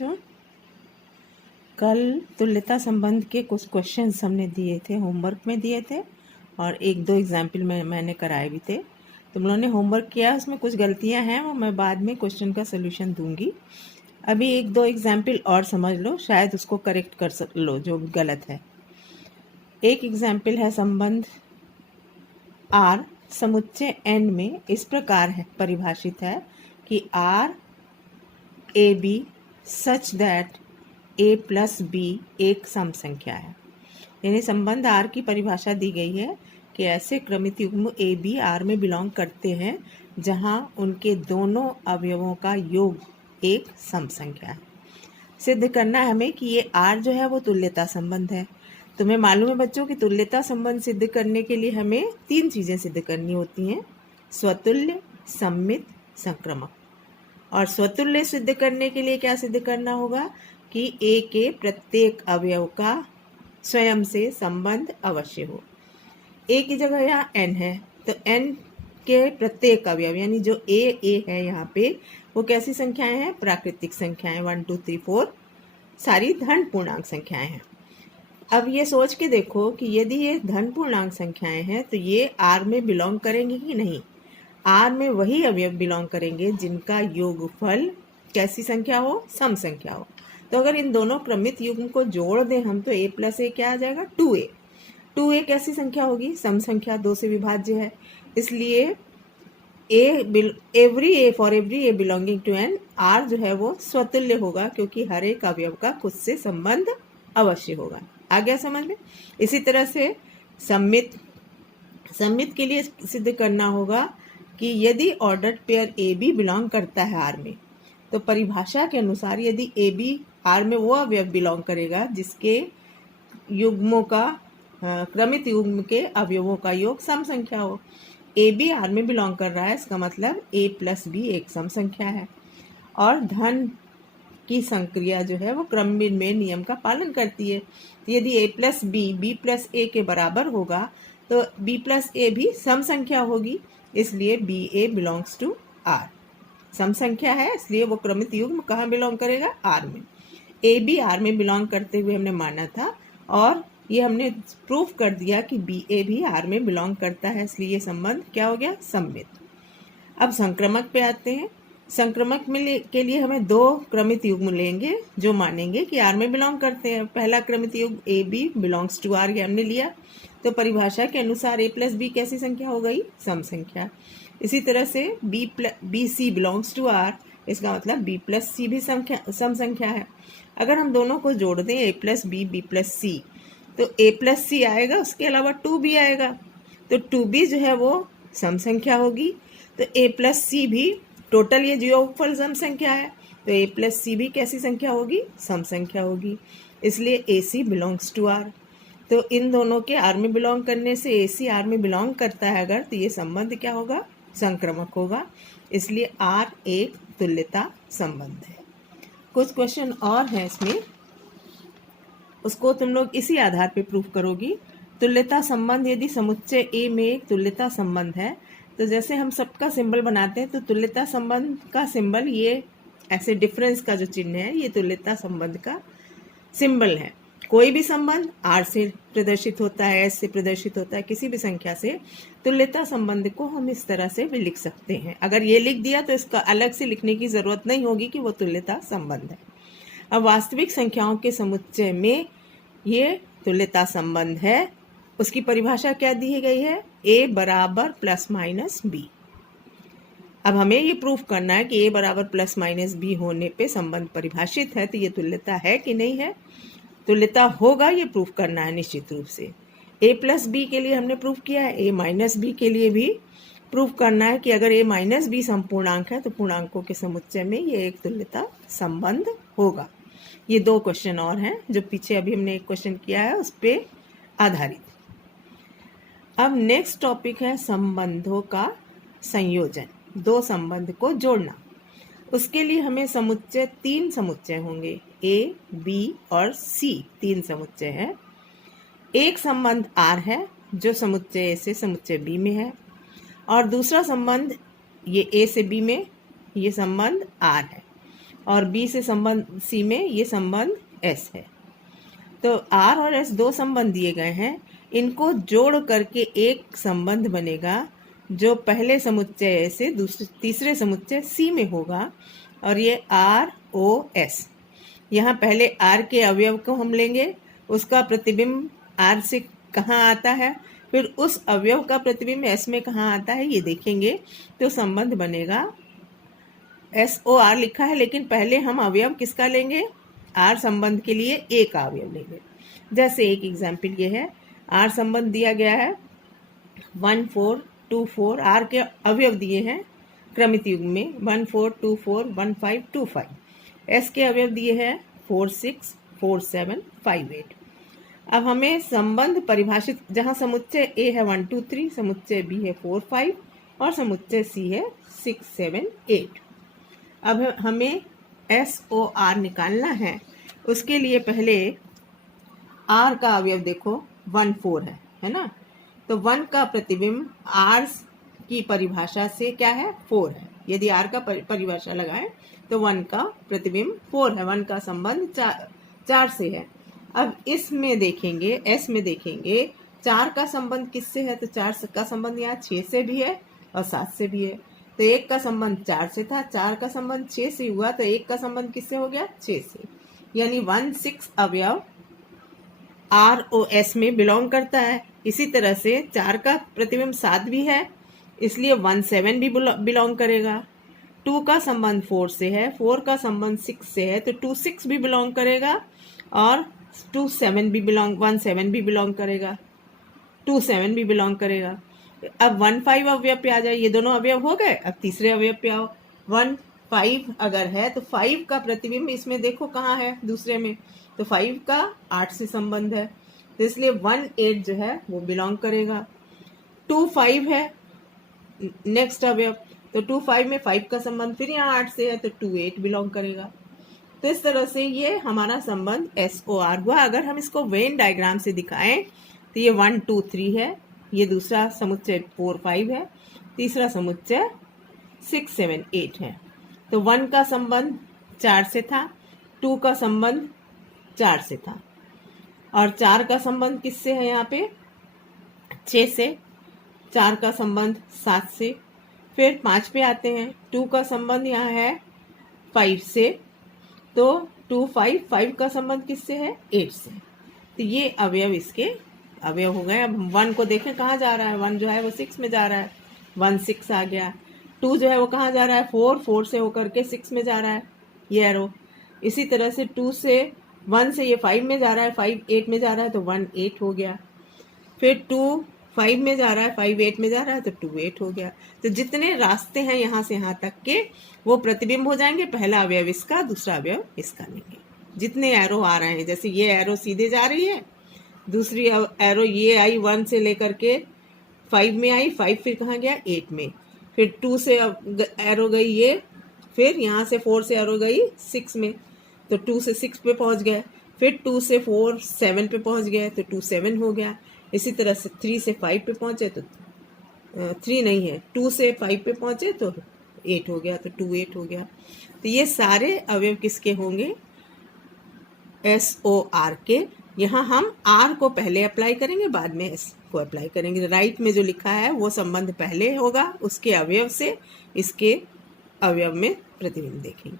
बच्चों, कल तुल्यता संबंध के कुछ क्वेश्चंस हमने दिए थे, होमवर्क में दिए थे और एक दो एग्जाम्पल में मैंने कराए भी थे। तुम लोगों ने होमवर्क किया, उसमें कुछ गलतियां हैं, वो मैं बाद में क्वेश्चन का सोल्यूशन दूंगी। अभी एक दो एग्जाम्पल और समझ लो, शायद उसको करेक्ट कर लो जो गलत है। एक एग्जाम्पल है संबंध आर समुच्चय एन में इस प्रकार है परिभाषित है कि R A B such that A plus B एक सम संख्या है। यानी संबंध आर की परिभाषा दी गई है कि ऐसे क्रमित युग्म ए बी आर में बिलोंग करते हैं जहां उनके दोनों अवयवों का योग एक सम संख्या है। सिद्ध करना है हमें कि ये आर जो है वो तुल्यता संबंध है। तुम्हें मालूम है बच्चों कि तुल्यता संबंध सिद्ध करने के लिए हमें तीन चीजें सिद्ध करनी होती हैं: स्वतुल्य, सम्मित, संक्रमक। और स्वतुल्य सिद्ध करने के लिए क्या सिद्ध करना होगा कि ए के प्रत्येक अवयव का स्वयं से संबंध अवश्य हो। ए की जगह यहाँ एन है, तो एन के प्रत्येक अवयव यानी जो ए है यहाँ पे, वो कैसी संख्याएं हैं? प्राकृतिक संख्याएं। 1 2 3 4 सारी धन पूर्णांक संख्याएं हैं। अब ये सोच के देखो कि यदि ये धन पूर्णांक संख्याएं हैं तो ये आर में बिलोंग करेंगे कि नहीं? आर में वही अवयव बिलोंग करेंगे जिनका योगफल कैसी संख्या हो? सम संख्या हो। तो अगर इन दोनों क्रमित युग्म को जोड़ दें हम तो a प्लस ए क्या आ जाएगा? 2a। 2a कैसी संख्या होगी? सम संख्या, 2 से विभाज्य है। इसलिए every A belonging to N, R जो है वो स्वतुल्य होगा क्योंकि हर एक अवयव का खुद से संबंध अवश्य होगा। आ गया समझ में? इसी तरह से सम्मित के लिए सिद्ध करना होगा कि यदि ordered pair A B belong करता है आर में, तो परिभाषा के अनुसार यदि ए बी आर में वो अवयव बिलोंग करेगा जिसके युग्मों का क्रमित युग्म के अवयवों का योग सम संख्या हो। ए बी आर में बिलोंग कर रहा है, इसका मतलब ए प्लस बी एक सम संख्या है। और धन की संक्रिया जो है वो क्रमिक में नियम का पालन करती है। तो यदि ए प्लस बी प्लस ए के बराबर होगा तो बी प्लस ए भी सम संख्या होगी, इसलिए B A belongs to R. सम संख्या है इसलिए वो क्रमित युग्म कहाँ बिलोंग करेगा? आर में। ए बी आर में बिलोंग करते हुए हमने माना था और ये हमने प्रूफ कर दिया कि बी ए भी आर में बिलोंग करता है, इसलिए ये संबंध क्या हो गया? सम्मित। अब संक्रमक पे आते हैं। संक्रमक के लिए हमें दो क्रमित युग्म लेंगे जो मानेंगे कि आर में बिलोंग करते हैं। पहला क्रमित युग्म A B belongs to R, ये हमने लिया, तो परिभाषा के अनुसार ए प्लस बी कैसी संख्या हो गई? सम संख्या। इसी तरह से B C belongs to R, इसका मतलब बी प्लस सी भी सम संख्या है। अगर हम दोनों को जोड़ दें ए प्लस बी प्लस सी, तो ए प्लस सी आएगा, उसके अलावा 2b आएगा, तो 2b जो है वो सम संख्या होगी। तो ए प्लस सी भी टोटल ये योगफल सम संख्या है, तो ए प्लस सी भी कैसी संख्या होगी? सम संख्या होगी, इसलिए ए सी बिलोंग्स टू आर। तो इन दोनों के आर में बिलोंग करने से ए सी आर में बिलोंग करता है अगर, तो ये संबंध क्या होगा? संक्रमक होगा, इसलिए आर एक तुल्यता संबंध है। कुछ क्वेश्चन और हैं इसमें, उसको तुम लोग इसी आधार पे प्रूफ करोगी। तुल्यता संबंध यदि समुच्चय ए में एक तुल्यता संबंध है, तो जैसे हम सबका सिंबल बनाते हैं तो तुल्यता संबंध का सिंबल ये ऐसे डिफरेंस का जो चिन्ह है ये तुल्यता संबंध का सिंबल है। कोई भी संबंध आर से प्रदर्शित होता है, एस से प्रदर्शित होता है, किसी भी संख्या से तुल्यता संबंध को हम इस तरह से भी लिख सकते हैं। अगर ये लिख दिया तो इसका अलग से लिखने की जरूरत नहीं होगी कि वो तुल्यता संबंध है। अब वास्तविक संख्याओं के समुच्चय में ये तुल्यता संबंध है, उसकी परिभाषा क्या दी गई है? ए बराबर प्लस माइनस बी। अब हमें ये प्रूफ करना है कि ए बराबर प्लस माइनस बी होने पे संबंध परिभाषित है, तो ये तुल्यता है कि नहीं है? तुल्यता होगा, ये प्रूफ करना है निश्चित रूप से। ए प्लस बी के लिए हमने प्रूफ किया है, ए माइनस बी के लिए भी प्रूफ करना है कि अगर ए माइनस बी समपूर्णांक है तो पूर्णांकों के समुच्चय में ये एक तुल्यता संबंध होगा। ये दो क्वेश्चन और हैं जो पीछे अभी हमने एक क्वेश्चन किया है उस पे आधारित। अब नेक्स्ट टॉपिक है संबंधों का संयोजन, दो संबंध को जोड़ना। उसके लिए हमें समुच्चय, तीन समुच्चय होंगे, ए बी और सी, तीन समुच्चय हैं। एक संबंध आर है जो समुच्चय ए से समुच्चय बी में है, और दूसरा संबंध ये ए से बी में, ये संबंध आर है। और बी से संबंध सी में ये संबंध एस है। तो आर और एस दो संबंध दिए गए हैं, इनको जोड़ करके एक संबंध बनेगा जो पहले समुच्चय ए से तीसरे समुच्चय सी में होगा, और ये आर ओ एस। यहाँ पहले आर के अवयव को हम लेंगे, उसका प्रतिबिंब आर से कहाँ आता है, फिर उस अवयव का प्रतिबिंब एस में कहाँ आता है ये देखेंगे, तो संबंध बनेगा। एस ओ आर लिखा है, लेकिन पहले हम अवयव किसका लेंगे, आर संबंध के लिए ए का अवयव लेंगे। जैसे एक एग्जाम्पल ये है, आर संबंध दिया गया है 1 4 2 4, आर के अवयव दिए हैं क्रमित युग्म में 1 4 2 4 1 5 2 5। एस के अवयव दिए हैं 4 6 4 7 5 8। अब हमें संबंध परिभाषित, जहाँ समुच्चय ए है 1 2 3, समुच्चय बी है 4 5 और समुच्चय सी है 6 7 8। अब हमें एस ओ आर निकालना है। उसके लिए पहले आर का अवयव देखो 1 4 है ना, तो 1 का प्रतिबिंब आर की परिभाषा से क्या है, 4 है। यदि आर का परिभाषा लगाएं तो 1 का प्रतिबिंब 4 है, 1 का संबंध 4 से है। अब इसमें देखेंगे, एस में देखेंगे 4 का संबंध किससे है, तो 4 का संबंध यहाँ 6 से भी है और 7 से भी है। तो 1 का संबंध 4 से था, 4 का संबंध 6 से हुआ, तो 1 का संबंध किससे हो गया, 6 से। यानी 1 6 अवयव आर ओ एस में बिलोंग करता है। इसी तरह से 4 का प्रतिबिंब 7 भी है, इसलिए 1 7 भी बिलोंग करेगा। 2 का संबंध 4 से है, 4 का संबंध 6 से है, तो 2 6 भी बिलोंग करेगा, और 2 7 भी बिलोंग 1 7 भी बिलोंग करेगा, 2 7 भी बिलोंग करेगा। अब 1 5 अवयव पे आ जाए, ये दोनों अवयव हो गए। अब तीसरे अवयव पे आओ, 1 5 अगर है तो 5 का प्रतिबिंब इसमें देखो कहाँ है, दूसरे में, तो 5 का 8 से संबंध है, तो इसलिए 1 8 जो है वो बिलोंग करेगा। 2 5 है नेक्स्ट अवयव, तो 2 5 में 5 का संबंध फिर यहाँ 8 से है, तो 2 8 बिलोंग करेगा। तो इस तरह से ये हमारा संबंध एस ओ आर हुआ। अगर हम इसको वेन डायग्राम से दिखाएं तो ये 1 2 3 है, ये दूसरा समुच्चय 4 5 है, तीसरा समुच्चय 6 7 8 है। तो 1 का संबंध 4 से था, 2 का संबंध 4 से था, और 4 का संबंध किससे है, यहाँ पे 6 से, 4 का संबंध 7 से। फिर 5 पे आते हैं, 2 का संबंध यहाँ है 5 से, तो 2 5 5 का संबंध किससे है, 8 से। तो ये अवयव इसके अवयव हो गए। अब 1 को देखें कहाँ जा रहा है, 1 जो है वो 6 में जा रहा है, 1 6 आ गया। 2 जो है वो कहाँ जा रहा है, 4 4 से होकर के 6 में जा रहा है, ये एरो। इसी तरह से 2 से 1 से ये 5 में जा रहा है, 5 8 में जा रहा है, तो 1 8 हो गया। फिर 2 5 में जा रहा है, 5 8 में जा रहा है, तो 2 8 हो गया। तो जितने रास्ते हैं यहाँ से यहाँ तक के वो प्रतिबिंब हो जाएंगे, पहला अवयव इसका, दूसरा अवयव इसका लेंगे। जितने एरो आ रहे हैं, जैसे ये एरो सीधे जा रही है, दूसरी एरो ये आई 1 से लेकर के 5 में आई, 5 फिर कहाँ गया, 8 में। फिर 2 से एरो गई ये, फिर यहाँ से 4 से एरो गई 6 में, तो 2 से 6 पे पहुँच गए। फिर 2 से 4 7 पे पहुँच गए, तो 2 7 हो गया। इसी तरह से 3 से 5 पे पहुँचे तो 3 नहीं है, 2 से 5 पे पहुँचे तो 8 हो गया, तो 2 8 हो गया। तो ये सारे अवयव किसके होंगे, एस ओ आर के। यहाँ हम आर को पहले अप्लाई करेंगे, बाद में एस को अप्लाई करेंगे। राइट में जो लिखा है वो संबंध पहले होगा, उसके अवयव से इसके अवयव में प्रतिबिंब देखेंगे।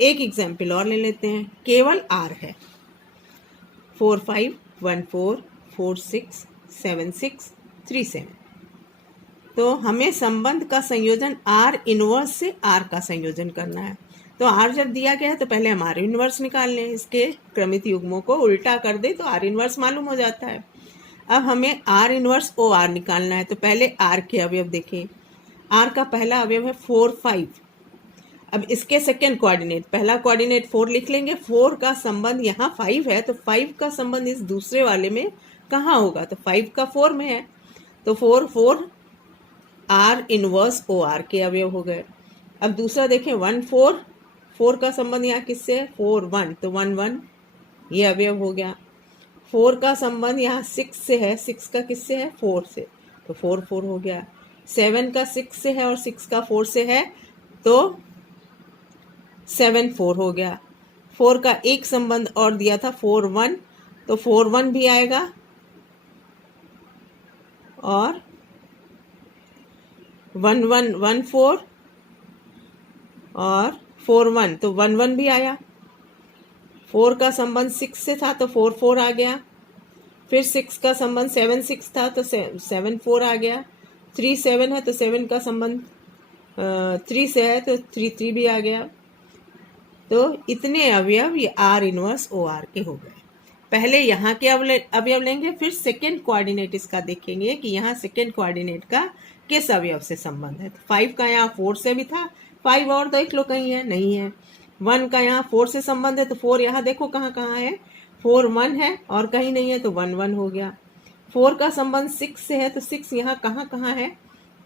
एक एग्जाम्पल और ले लेते हैं, केवल आर है, 4 5 1 4 4 6 7 6 3 7। तो हमें संबंध का संयोजन आर इनवर्स से आर का संयोजन करना है। तो आर जब दिया गया है तो पहले हम आर इनवर्स निकाल लें, इसके क्रमित युग्मों को उल्टा कर दे तो आर इनवर्स मालूम हो जाता है। अब हमें आर इनवर्स ओ आर निकालना है, तो पहले आर के अवयव देखें। आर का पहला अवयव है 4 5। अब इसके सेकेंड कोऑर्डिनेट, पहला कोऑर्डिनेट 4 लिख लेंगे, 4 का संबंध यहाँ 5 है, तो 5 का संबंध इस दूसरे वाले में कहाँ होगा, तो 5 का 4 में है, तो 4 4 आर इनवर्स ओ आर के अवयव हो गए। अब दूसरा देखें 1 4, 4 का संबंध यहाँ किससे है, 4 1, तो 1 1 ये अवयव हो गया। 4 का संबंध यहाँ 6 से है, 6 का किससे है, 4 से, तो 4 4 हो गया। 7 का 6 से है और 6 का 4 से है, तो 7 4 हो गया। 4 का एक संबंध और दिया था 4 1, तो 4 1 भी आएगा और 1 1 1 4 और 4 1, तो 1 1 भी आया। 4 का संबंध 6 से था तो 4 4 आ गया। फिर 6 का संबंध 7 6 था तो 7 4 आ गया। 3 7 है तो 7 का संबंध 3 से है तो 3 3 भी आ गया। तो इतने अवयव ये आर इनवर्स ओ आर के हो गए। पहले यहाँ के अवयव लेंगे, फिर सेकेंड कोऑर्डिनेट इसका देखेंगे कि यहाँ सेकेंड कोऑर्डिनेट का किस अवयव से संबंध है। 5 का यहाँ 4 से भी था, 5 और देख लो कहीं है, नहीं है। 1 का यहाँ 4 से संबंध है तो 4 यहाँ देखो कहाँ कहाँ है, 4 1 है और कहीं नहीं है तो 1 1 हो गया। 4 का संबंध 6 से है तो 6 यहाँ कहाँ कहाँ है,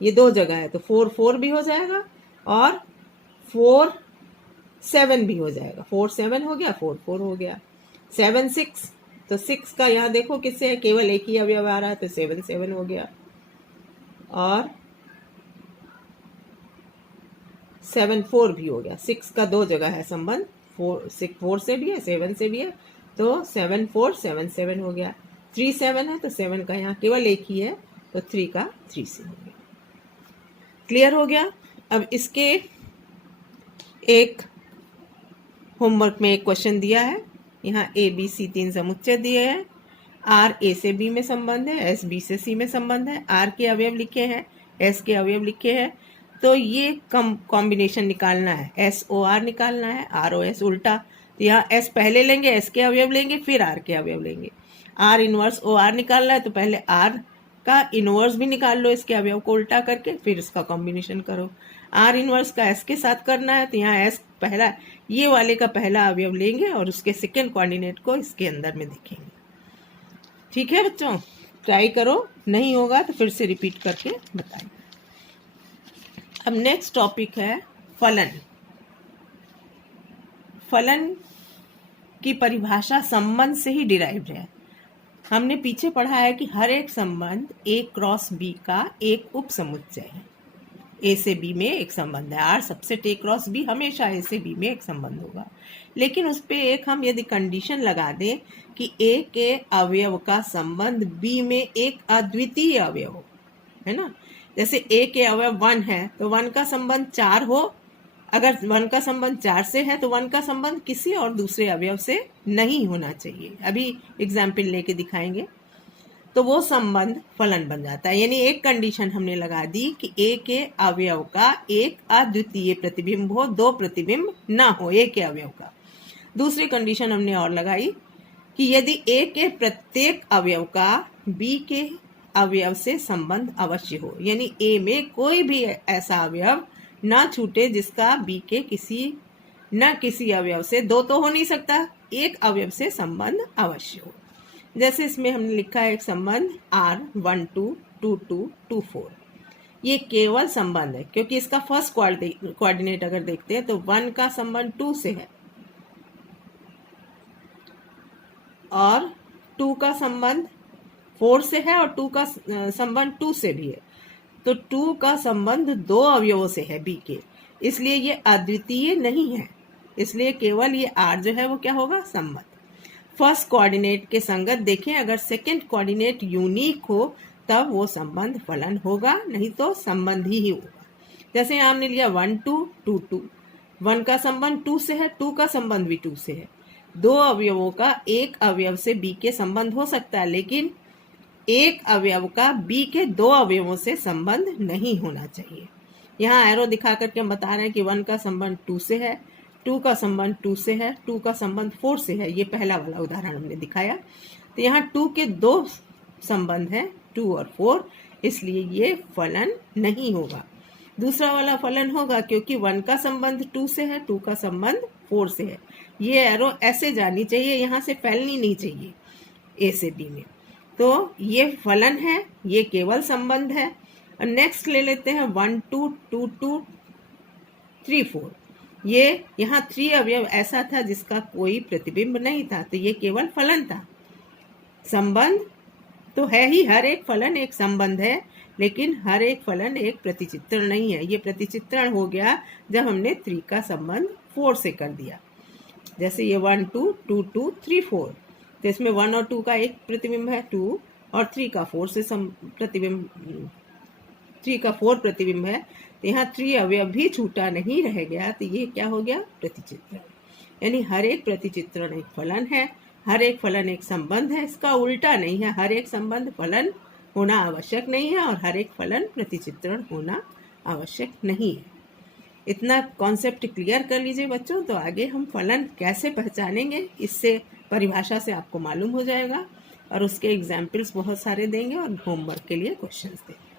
ये 2 जगह है तो 4 4 भी हो जाएगा और 4 7 भी हो जाएगा। 4 7 हो गया, 4 4 हो गया। 7 6, तो 6 का यहाँ देखो किससे है, केवल एक ही अवयव आ रहा है तो 7 7 हो गया और 7 4 भी हो गया। 6 का 2 जगह है संबंध, 4 से भी है 7 से भी है तो 7 4 7 7 हो गया। 3 7 है तो 7 का यहाँ केवल एक ही है तो 3 का 3 से हो गया। क्लियर हो गया। अब इसके एक होमवर्क में एक क्वेश्चन दिया है, यहाँ ए बी सी 3 समुच्चय दिए हैं। आर ए से बी में संबंध है, एस बी से सी में संबंध है। आर के अवयव लिखे हैं, एस के अवयव लिखे हैं, तो ये कॉम्बिनेशन निकालना है, एस ओ आर निकालना है, आर ओ एस उल्टा। तो यहाँ एस पहले लेंगे, एस के अवयव लेंगे, फिर आर के अवयव लेंगे। आर इनवर्स ओ आर निकालना है तो पहले आर का इनवर्स भी निकाल लो इसके अवयव को उल्टा करके, फिर इसका कॉम्बिनेशन करो। आर इनवर्स का एस के साथ करना है तो यहाँ एस पहला, ये वाले का पहला अवयव लेंगे और उसके सेकेंड कोऑर्डिनेट को इसके अंदर में देखेंगे। ठीक है बच्चों, ट्राई करो, नहीं होगा तो फिर से रिपीट करके बताएं। अब नेक्स्ट टॉपिक है फलन। फलन की परिभाषा संबंध से ही डिराइव्ड है। हमने पीछे पढ़ा है कि हर एक संबंध ए क्रॉस बी का एक उप समुच्चय है। ए से बी में एक संबंध है, R subset A cross B हमेशा ए से बी में एक संबंध होगा। लेकिन उस पे एक हम यदि कंडीशन लगा दें कि ए के अवयव का संबंध बी में एक अद्वितीय अवयव हो, है ना। जैसे ए के अवयव 1 है तो 1 का संबंध 4 हो, अगर 1 का संबंध 4 से है तो 1 का संबंध किसी और दूसरे अवयव से नहीं होना चाहिए। अभी एग्जाम्पल लेके दिखाएंगे, तो वो संबंध फलन बन जाता है। यानी एक कंडीशन हमने लगा दी कि ए के अवयव का एक अद्वितीय प्रतिबिंब हो, 2 प्रतिबिंब ना हो ए के अवयव का। दूसरी कंडीशन हमने और लगाई कि यदि ए के प्रत्येक अवयव का बी के अवयव से संबंध अवश्य हो, यानी ए में कोई भी ऐसा अवयव ना छूटे जिसका बी के किसी न किसी अवयव से, 2 तो हो नहीं सकता, एक अवयव से संबंध अवश्य हो। जैसे इसमें हमने लिखा है एक संबंध R 1 2 2 2 2 4, ये केवल संबंध है क्योंकि इसका फर्स्ट कोऑर्डिनेट अगर देखते हैं तो 1 का संबंध 2 से है और 2 का संबंध 4 से है और 2 का संबंध 2 से भी है, तो 2 का संबंध 2 अवयवों से है बी के, इसलिए ये अद्वितीय नहीं है, इसलिए केवल ये R जो है वो क्या होगा, संबंध। फर्स्ट कोऑर्डिनेट के संगत देखें, अगर सेकंड कोऑर्डिनेट यूनिक हो तब वो संबंध फलन होगा, नहीं तो संबंध ही होगा। जैसे यहाँ हमने लिया 1 2 2 2, 1 का संबंध 2 से है, 2 का संबंध भी 2 से है। 2 अवयवों का एक अवयव से बी के संबंध हो सकता है, लेकिन एक अवयव का बी के 2 अवयवों से संबंध नहीं होना चाहिए। यहाँ एरो दिखा करके हम बता रहे हैं कि 1 का संबंध 2 से है, 2 का संबंध 2 से है, 2 का संबंध 4 से है, ये पहला वाला उदाहरण हमने दिखाया। तो यहाँ 2 के 2 संबंध हैं, 2 और 4, इसलिए ये फलन नहीं होगा। दूसरा वाला फलन होगा क्योंकि 1 का संबंध 2 से है, 2 का संबंध 4 से है। ये एरो ऐसे जानी चाहिए, यहाँ से फैलनी नहीं चाहिए ए से बी में, तो ये फलन है, ये केवल संबंध है। और नेक्स्ट ले लेते हैं 1 2 2 2 3 4, ये यहाँ 3 अवयव ऐसा था जिसका कोई प्रतिबिंब नहीं था, तो ये केवल फलन था। संबंध तो है ही, हर एक फलन एक संबंध है, लेकिन हर एक फलन एक प्रतिचित्रण नहीं है। ये प्रतिचित्रण हो गया जब हमने 3 का संबंध 4 से कर दिया। जैसे ये 1 2 2 2 3 4, तो इसमें 1 और 2 का एक प्रतिबिंब है 2, और 3 का 4 से प्रतिबिंब 3 का 4 प्रतिबिंब है, तो यहाँ 3 अवयव भी छूटा नहीं रह गया, तो ये क्या हो गया? प्रतिचित्रण। यानी हर एक प्रतिचित्रण एक फलन है, हर एक फलन एक संबंध है। इसका उल्टा नहीं है, हर एक संबंध फलन होना आवश्यक नहीं है और हर एक फलन प्रतिचित्रण होना आवश्यक नहीं है। इतना कॉन्सेप्ट क्लियर कर लीजिए बच्चों, तो आगे हम फलन कैसे पहचानेंगे इससे परिभाषा से आपको मालूम हो जाएगा, और उसके एग्जाम्पल्स बहुत सारे देंगे और होमवर्क के लिए क्वेश्चंस देंगे।